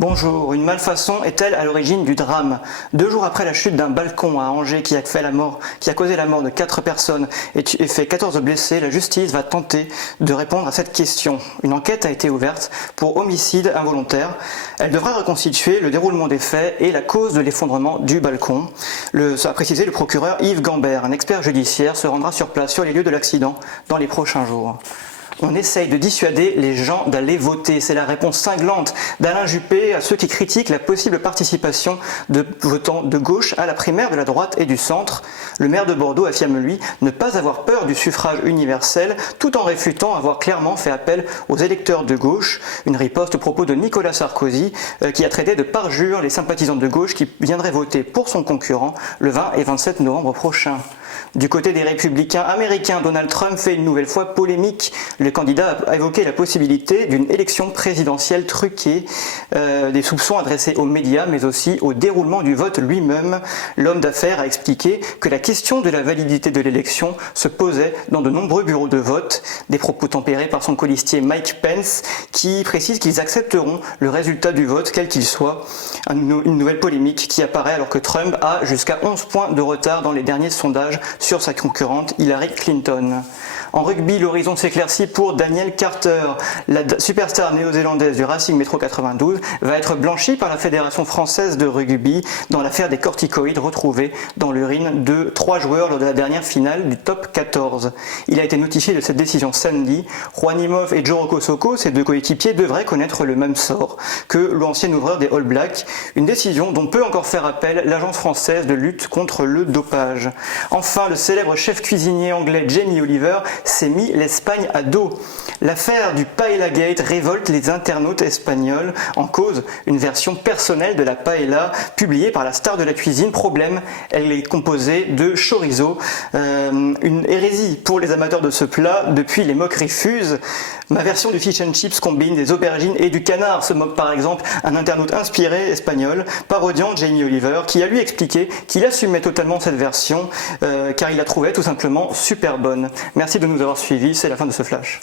Bonjour, une malfaçon est-elle à l'origine du drame? 2 jours après la chute d'un balcon à Angers qui a causé la mort de 4 personnes et fait 14 blessés, la justice va tenter de répondre à cette question. Une enquête a été ouverte pour homicide involontaire. Elle devra reconstituer le déroulement des faits et la cause de l'effondrement du balcon. A précisé le procureur Yves Gambert. Un expert judiciaire se rendra sur place sur les lieux de l'accident dans les prochains jours. On essaye de dissuader les gens d'aller voter. C'est la réponse cinglante d'Alain Juppé à ceux qui critiquent la possible participation de votants de gauche à la primaire de la droite et du centre. Le maire de Bordeaux affirme, lui, ne pas avoir peur du suffrage universel, tout en réfutant avoir clairement fait appel aux électeurs de gauche. Une riposte au propos de Nicolas Sarkozy, qui a traité de parjure les sympathisants de gauche qui viendraient voter pour son concurrent le 20 et 27 novembre prochain. Du côté des républicains américains, Donald Trump fait une nouvelle fois polémique. Le candidat a évoqué la possibilité d'une élection présidentielle truquée, des soupçons adressés aux médias mais aussi au déroulement du vote lui-même. L'homme d'affaires a expliqué que la question de la validité de l'élection se posait dans de nombreux bureaux de vote. Des propos tempérés par son colistier Mike Pence qui précise qu'ils accepteront le résultat du vote quel qu'il soit. Une nouvelle polémique qui apparaît alors que Trump a jusqu'à 11 points de retard dans les derniers sondages sur sa concurrente Hillary Clinton. En rugby, l'horizon s'éclaircit pour Danielle Carter. La superstar néo-zélandaise du Racing Métro 92 va être blanchie par la Fédération française de rugby dans l'affaire des corticoïdes retrouvés dans l'urine de 3 joueurs lors de la dernière finale du top 14. Il a été notifié de cette décision samedi. Juanimov et Joe Rokosoko, ses 2 coéquipiers, devraient connaître le même sort que l'ancien ouvreur des All Blacks. Une décision dont peut encore faire appel l'Agence française de lutte contre le dopage. Enfin, le célèbre chef cuisinier anglais Jamie Oliver s'est mis l'Espagne à dos. L'affaire du Paella Gate révolte les internautes espagnols. En cause, une version personnelle de la paella publiée par la star de la cuisine. Problème, elle est composée de chorizo. Une hérésie pour les amateurs de ce plat. Depuis, les moqueries fusent. Ma version du fish and chips combine des aubergines et du canard, se moque par exemple un internaute inspiré espagnol, parodiant Jamie Oliver, qui a lui expliqué qu'il assumait totalement cette version car il la trouvait tout simplement super bonne. Merci de nous avoir suivis, c'est la fin de ce flash.